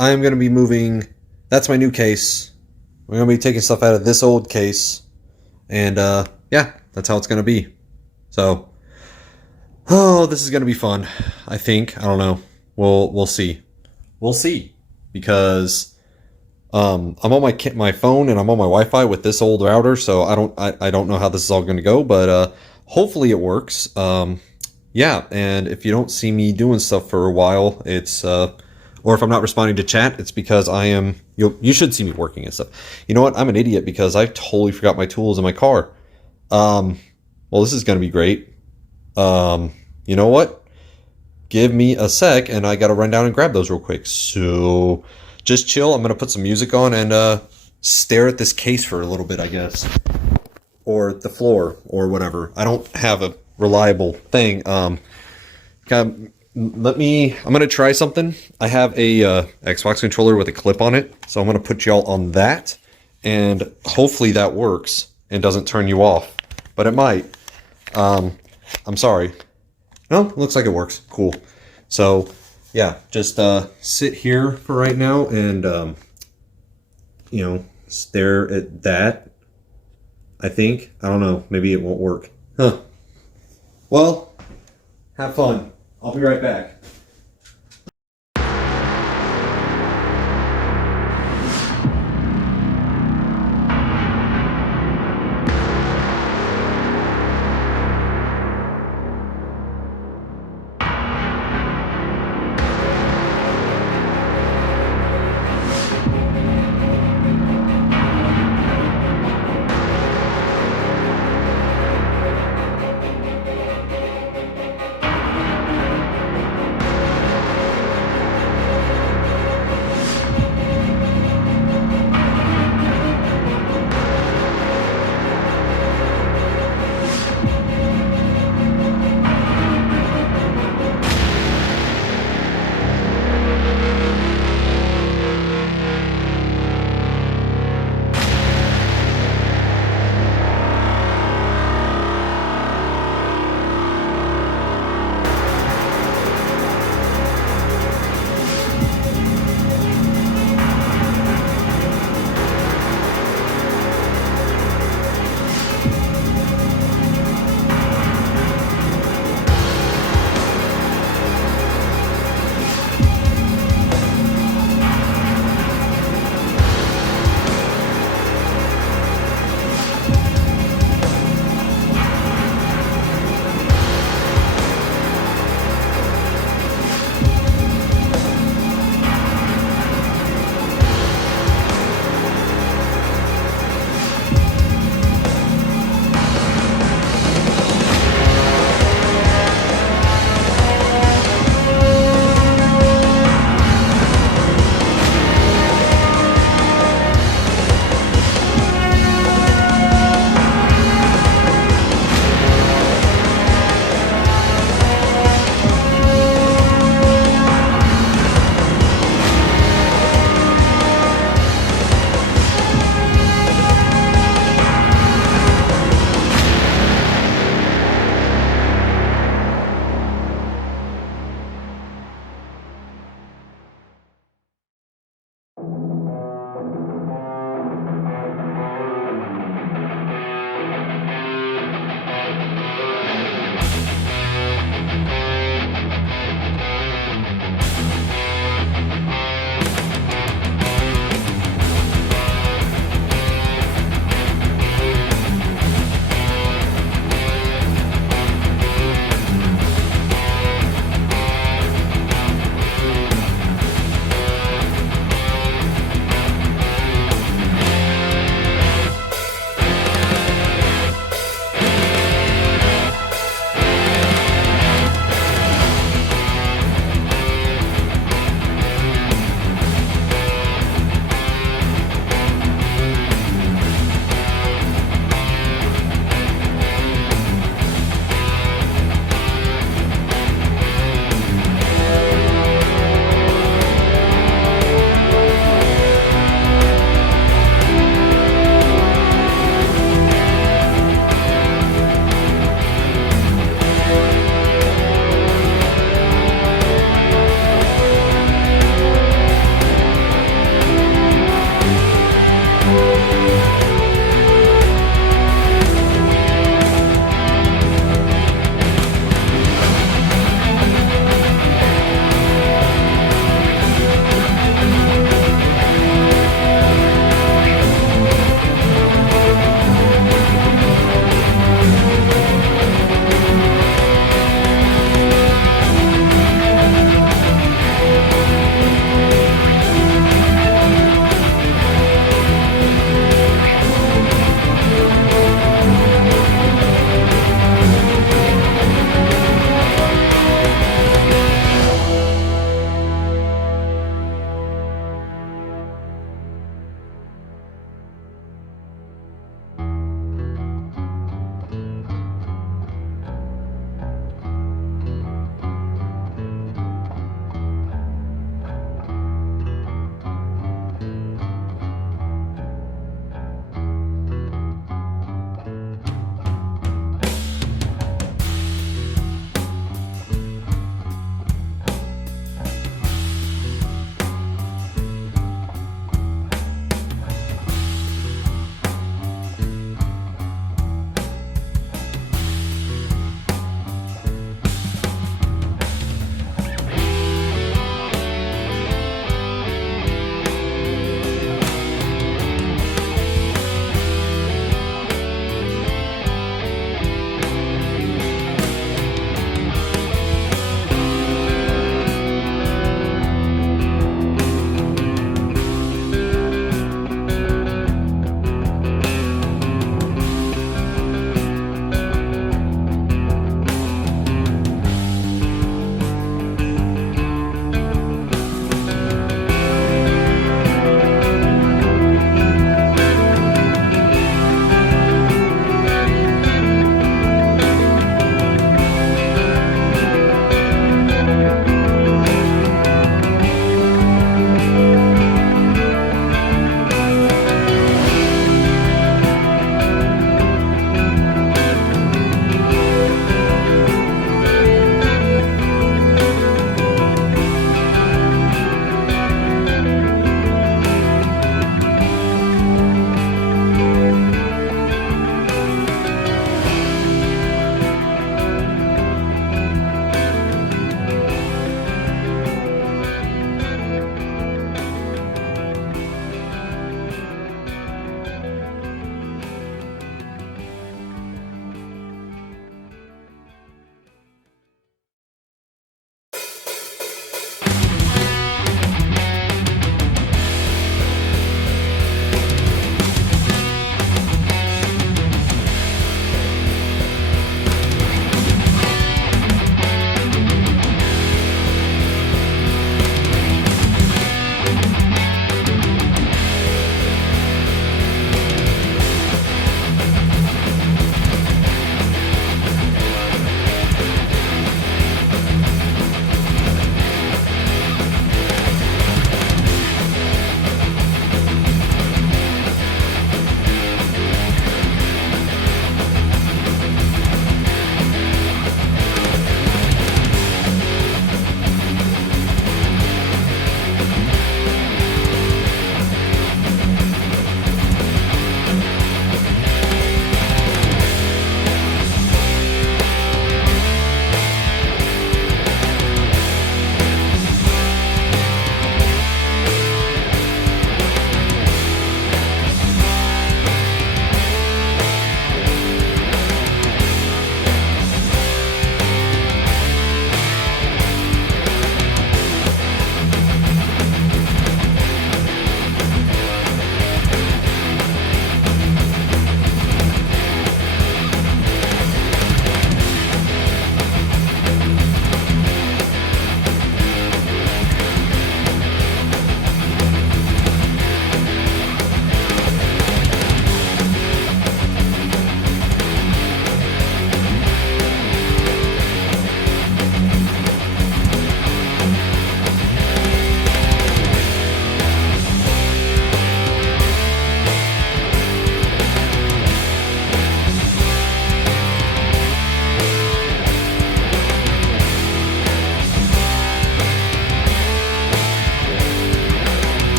I am going to be moving. That's my new case. We're going to be taking stuff out of this old case. And yeah, that's how it's going to be. So, oh, this is going to be fun. I think. I don't know. We'll see. We'll see. Because I'm on my phone and I'm on my Wi-Fi with this old router, so I don't know how this is all going to go, but hopefully it works. Yeah, and if you don't see me doing stuff for a while, it's or if I'm not responding to chat, it's because I am. You should see me working and stuff. You know what? I'm an idiot because I totally forgot my tools in my car. Well, this is going to be great. You know what? Give me a sec, and I got to run down and grab those real quick. So just chill. I'm going to put some music on and stare at this case for a little bit, I guess. Or the floor, or whatever. I don't have a reliable thing. I'm going to try something. I have a Xbox controller with a clip on it, so I'm going to put y'all on that, and hopefully that works and doesn't turn you off. But it might. I'm sorry. No, looks like it works. Cool. So, yeah, just sit here for right now and, stare at that. I think. I don't know. Maybe it won't work. Huh. Well, have fun. I'll be right back.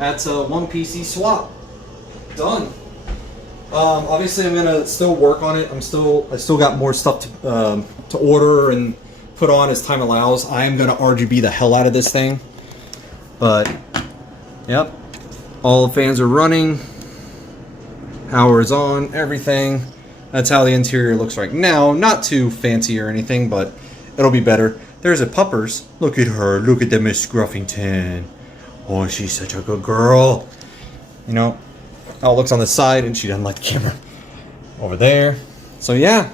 That's a one PC swap. Done. Obviously, I'm gonna still work on it. I still got more stuff to order and put on as time allows. I am gonna RGB the hell out of this thing. But, yep, all the fans are running. Power is on. Everything. That's how the interior looks right now. Not too fancy or anything, but it'll be better. There's a puppers. Look at her. Look at the Miss Scruffington. Oh, she's such a good girl. You know. Oh, it looks on the side, and she doesn't like the camera. Over there. So, yeah.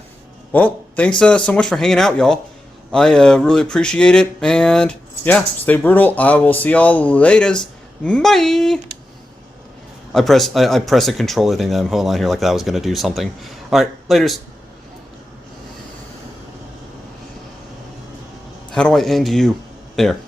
Well, thanks so much for hanging out, y'all. I really appreciate it. And, yeah, stay brutal. I will see y'all later. Bye! I press a controller thing that I'm holding on here like that I was going to do something. Alright, laters. How do I end you? There.